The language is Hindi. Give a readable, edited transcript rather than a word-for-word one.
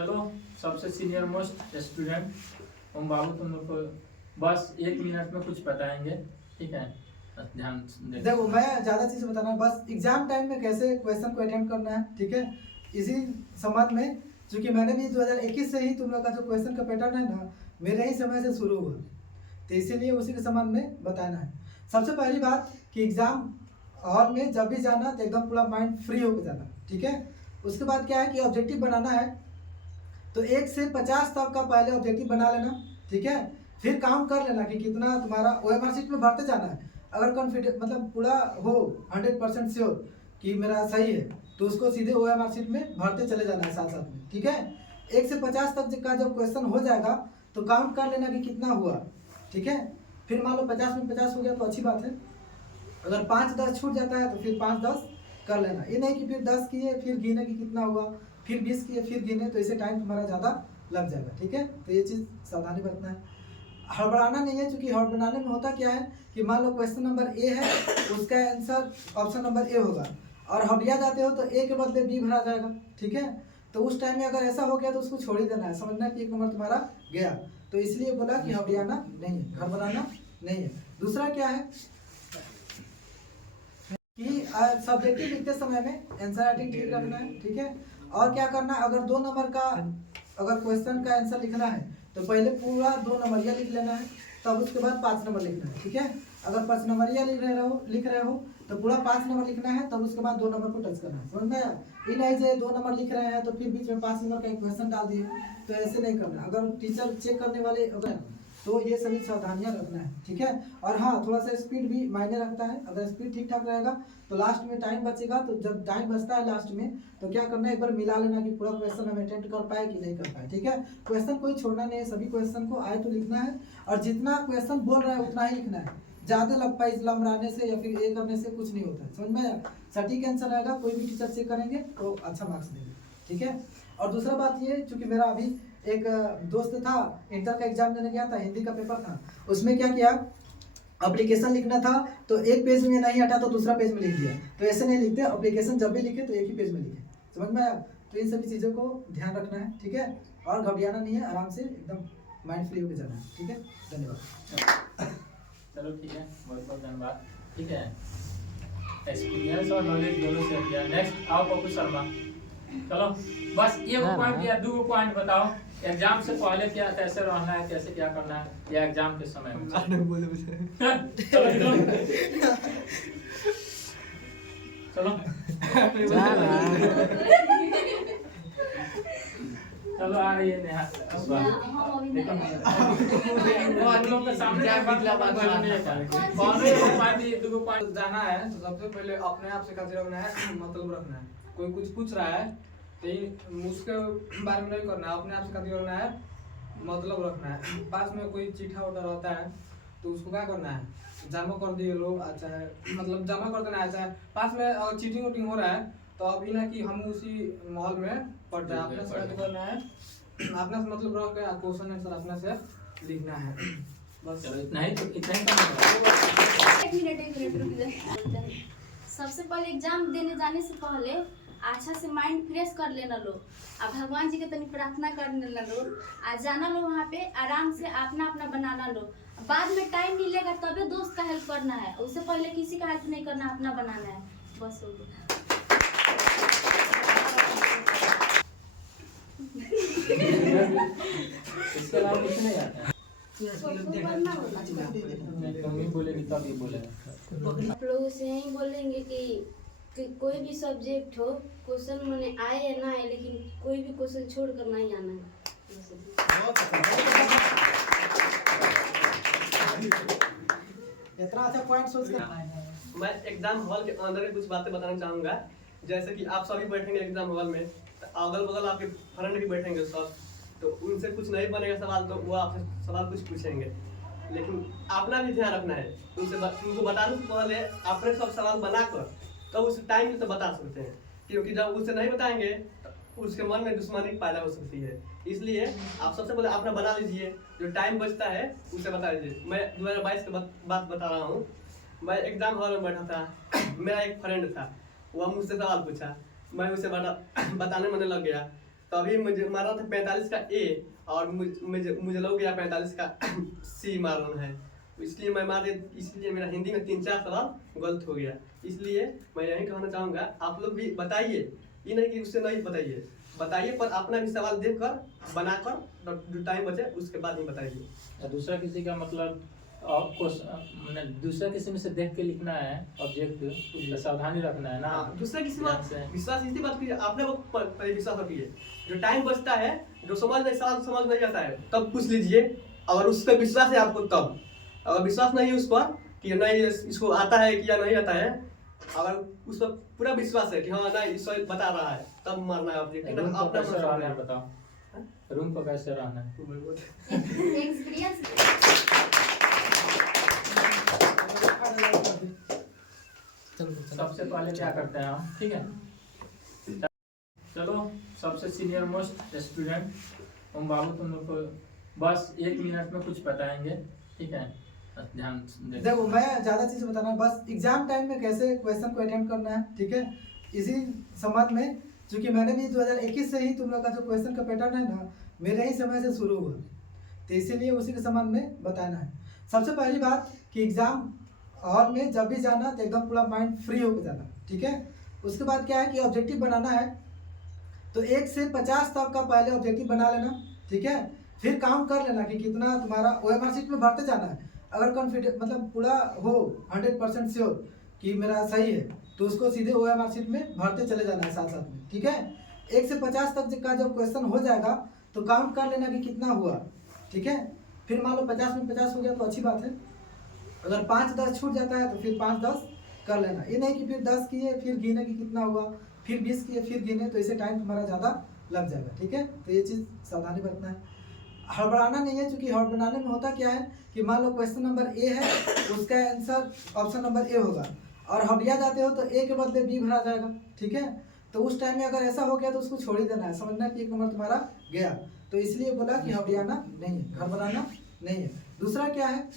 चलो सबसे सीनियर मोस्ट स्टूडेंट ओम बाबू, तुम लोग को बस 1 मिनट में कुछ बताएंगे, ठीक है? बस ध्यान देखो, मैं ज़्यादा चीज़ बताना, बस एग्जाम टाइम में कैसे क्वेश्चन को अटेम्प्ट करना है, ठीक है? इसी संबंध में, चूँकि मैंने भी 2021 से ही तुम लोग का जो क्वेश्चन का पैटर्न है ना, मेरे ही समय से शुरू हुआ, तो इसीलिए उसी के संबंध में बताना है। सबसे पहली बात कि एग्ज़ाम हॉल में जब भी जाना तो एकदम पूरा माइंड फ्री होकर जाना, ठीक है? उसके बाद क्या है कि ऑब्जेक्टिव बनाना है, तो 1 से 50 तक का पहले ऑब्जेक्टिव बना लेना, ठीक है? फिर काउंट कर लेना कि कितना तुम्हारा ओएमआर शीट में भरते जाना है। अगर कॉन्फिडेंस मतलब पूरा हो 100% श्योर कि मेरा सही है, तो उसको सीधे ओएमआर शीट में भरते चले जाना है साथ साथ में, ठीक है? 1 से 50 तक का जब क्वेश्चन हो जाएगा तो काउंट कर लेना कि कितना हुआ, ठीक है? फिर मान लो 50 में 50 हो गया तो अच्छी बात है। अगर 5-10 छूट जाता है तो फिर 5-10 कर लेना। ये नहीं कि फिर 10 किए फिर गिने कि कितना हुआ, फिर 20 किए फिर गिने, तो इससे टाइम तुम्हारा ज़्यादा लग जाएगा, ठीक है? तो ये चीज़ सावधानी बरतना है, हड़बड़ाना नहीं है। क्योंकि हड़बड़ाने में होता क्या है कि मान लो क्वेश्चन नंबर ए है, उसका आंसर ऑप्शन नंबर ए होगा और हटिया जाते हो तो ए के बदले बी भरा जाएगा, ठीक है? तो उस टाइम में अगर ऐसा हो गया तो उसको छोड़ ही देना है, समझना कि 1 नंबर तुम्हारा गया। तो इसलिए बोला कि हटियाना नहीं है, घबराना नहीं है। दूसरा क्या है कि सब्जेक्टिव लिखते समय में आंसर राइटिंग ठीक रखना है, ठीक है? और क्या करना है, अगर 2 नंबर का अगर क्वेश्चन का आंसर लिखना है तो पहले पूरा 2 नंबरिया लिख लेना है, तब उसके बाद 5 नंबर लिखना है, ठीक है? अगर 5 नंबरिया लिख रहे हो तो पूरा 5 नंबर लिखना है, तब उसके बाद 2 नंबर को टच करना है, समझ में आया? ये नहीं से 2 नंबर लिख रहे हैं तो फिर बीच में 5 नंबर का एक क्वेश्चन डाल दिए, तो ऐसे नहीं करना। अगर टीचर चेक करने वाले अगर तो ये सभी सावधानियां रखना है, ठीक है? और हाँ, थोड़ा सा स्पीड भी मायने रखता है। अगर स्पीड ठीक ठाक रहेगा तो लास्ट में टाइम बचेगा, तो जब टाइम बचता है लास्ट में तो क्या करना है, एक बार मिला लेना कि पूरा क्वेश्चन हम अटेम्प्ट कर पाए कि नहीं कर पाए, ठीक है? क्वेश्चन कोई छोड़ना नहीं है, सभी क्वेश्चन को आए तो लिखना है, और जितना क्वेश्चन बोल रहा है उतना ही लिखना है। ज़्यादा लंबराने से या फिर ए करने से कुछ नहीं होता है, समझ में आया? सटीक आंसर आएगा, कोई भी टीचर चेक करेंगे तो अच्छा मार्क्स देंगे, ठीक है? और दूसरा बात ये, चूँकि मेरा अभी एक दोस्त था, इंटर का एग्जाम देने गया था, हिंदी का पेपर था, उसमें क्या किया, एप्लीकेशन लिखना था तो एक पेज में नहीं हटा तो दूसरा पेज में लिख दिया। तो ऐसे नहीं लिखते, एप्लीकेशन जब भी लिखे तो एक ही पेज में लिखे, समझ में आया? तो इन सभी चीज़ों को ध्यान रखना है, ठीक है? और घबराना नहीं है, आराम से एकदम माइंड फ्री होकर जाना है, ठीक है? धन्यवाद। चलो ठीक है, बहुत बहुत धन्यवाद, ठीक है? एक्सपीरियंस और नॉलेज दोनों शेयर किया। नेक्स्ट आओ पप्पू शर्मा, चलो बस एक पॉइंट या 2 पॉइंट बताओ, एग्जाम से पहले क्या कैसे रहना है, कैसे क्या करना है, या एग्जाम के समय में। चलो चलो आ रही है नेहा, लोग के सामने जाना है तो सबसे पहले अपने आप से खातिर रखना है, मतलब रखना है। कोई कुछ पूछ रहा है तो उसके बारे में नहीं करना है, अपने आप से खातिर रखना है, मतलब रखना है। पास में कोई चिट्ठा उठा रहता है तो उसको क्या करना है, जमा कर दिए लोग, अच्छा है, मतलब जमा कर देना है। अच्छा है, पास में अगर चीटिंग वोटिंग हो रहा है तो अभी ना कि हम उसी माहौल में पढ़ जाए, अपने से करना है, अपना से मतलब रख के क्वेश्चन आंसर अपने से लिखना है, बस। चलो इतना ही, तो इतना ही एक मिनट रुक जाए। सबसे पहले एग्जाम देने जाने से पहले अच्छा से माइंड फ्रेश कर लेना लो, अब भगवान जी के तनी प्रार्थना कर लेना लो, आ जाना लो वहाँ पे आराम से अपना अपना बनाना लो। बाद में टाइम मिलेगा तभी दोस्त का हेल्प करना है, उससे पहले किसी का हेल्प नहीं करना, अपना बनाना है, बस हो गया। इसके अलावा कुछ नहीं आता है। तुम ही बोलेगी तब ही बोलेगा। आप लोगों से यही बोलेंगे कि कोई भी सब्जेक्ट हो, क्वेश्चन मैंने आए या ना आए, लेकिन कोई भी क्वेश्चन छोड़ कर नहीं आना है। इतना अच्छा पॉइंट सोच कर मैं एग्जाम हॉल के अंदर में कुछ बातें बताना चाहूँगा। जैसे कि आप सभी बैठेंगे एग्जाम हॉल में, अगल बगल आपके फ्रेंड भी बैठेंगे सब, तो उनसे कुछ नहीं बनेगा सवाल तो वो आपसे सवाल कुछ पूछेंगे, लेकिन अपना भी ध्यान रखना है। उनको बताने से पहले अपने सब सवाल बनाकर तो उस टाइम से बता सकते हैं, क्योंकि जब उससे नहीं बताएंगे तो उसके मन में दुश्मनी पैदा हो सकती है। इसलिए आप सबसे पहले अपना बना लीजिए, जो टाइम बचता है उसे बता लीजिए। मैं 2022 की बात बता रहा हूँ। मैं एग्जाम हॉल में बैठा था, मेरा एक फ्रेंड था, वह मुझसे सवाल पूछा, मैं उसे बताने में लग गया। तो अभी मुझे मारना था 45 का ए और मुझे लग गया 45 का सी मारना है, इसलिए मैं मार दिया। इसलिए मेरा हिंदी में 3-4 सवाल गलत हो गया। इसलिए मैं यही कहना चाहूँगा, आप लोग भी बताइए, ये नहीं कि उससे नहीं बताइए, पर अपना भी सवाल देख कर बनाकर जो टाइम बचे उसके बाद ही बताइए। दूसरा किसी का मतलब मैंने दूसरा किसी में से देख के लिखना है ऑब्जेक्ट, सावधानी रखना है ना। दूसरा किसी बात विश्वास इसी बात कीजिए, आपने वो पर विश्वास रखिए। जो टाइम बचता है, जो सवाल समझ नहीं आता है तब पूछ लीजिए, अगर उस पर विश्वास है आपको तब। अगर विश्वास नहीं है उस पर कि नहीं इसको आता है कि या नहीं आता है, अगर उस पर पूरा विश्वास है कि हाँ नहीं इस बता रहा है, तब मारना है ऑब्जेक्ट। रूम को कैसे रहना है बताओ, रूम को कैसे रहना है। सबसे पहले क्या करते हैं हम, ठीक है। चलो सबसे सीनियर मोस्ट स्टूडेंट ओम बाबू, तुम लोग को बस 1 मिनट में कुछ बताएंगे, ठीक है। ध्यान देखो मैं ज़्यादा चीज़ बताना, बस एग्जाम टाइम में कैसे क्वेश्चन को अटेम्प्ट करना है, ठीक है। इसी संबंध में चूँकि मैंने भी 2021 से ही तुम लोग का जो क्वेश्चन का पैटर्न है ना, मेरे ही समय से शुरू हुआ, तो इसीलिए उसी के संबंध में बताना है। सबसे पहली बात कि एग्ज़ाम हॉल में जब भी जाना तो एकदम पूरा माइंड फ्री होकर जाना, ठीक है। उसके बाद क्या है कि ऑब्जेक्टिव बनाना है, तो 1 से 50 तक का पहले ऑब्जेक्टिव बना लेना, ठीक है। फिर काउंट कर लेना कि कितना तुम्हारा OMR शीट में भरते जाना है। अगर कॉन्फिडेंस मतलब पूरा हो 100% श्योर कि मेरा सही है, तो उसको सीधे OMR शीट में भरते चले जाना है साथ साथ में, ठीक है। 1 से 50 तक का जब क्वेश्चन हो जाएगा तो काउंट कर लेना कि कितना हुआ, ठीक है। फिर मान लो 50 में 50 हो गया तो अच्छी बात है। अगर 5-10 छूट जाता है तो फिर 5-10 कर लेना। ये नहीं कि फिर 10 किए फिर गिने कि कितना हुआ, फिर 20 किए फिर गिने, तो इससे टाइम तुम्हारा ज़्यादा लग जाएगा, ठीक है। तो ये चीज़ सावधानी बरतना है, हड़बड़ाना नहीं है। क्योंकि हड़बड़ाने में होता क्या है कि मान लो क्वेश्चन नंबर ए है, उसका आंसर ऑप्शन नंबर ए होगा और हटिया जाते हो तो ए के बदले बी भरा जाएगा, ठीक है। तो उस टाइम में अगर ऐसा हो गया तो उसको छोड़ ही देना है, समझना कि 1 नंबर तुम्हारा गया। तो इसलिए बोला कि हटियाना नहीं है, घबराना नहीं है। दूसरा क्या है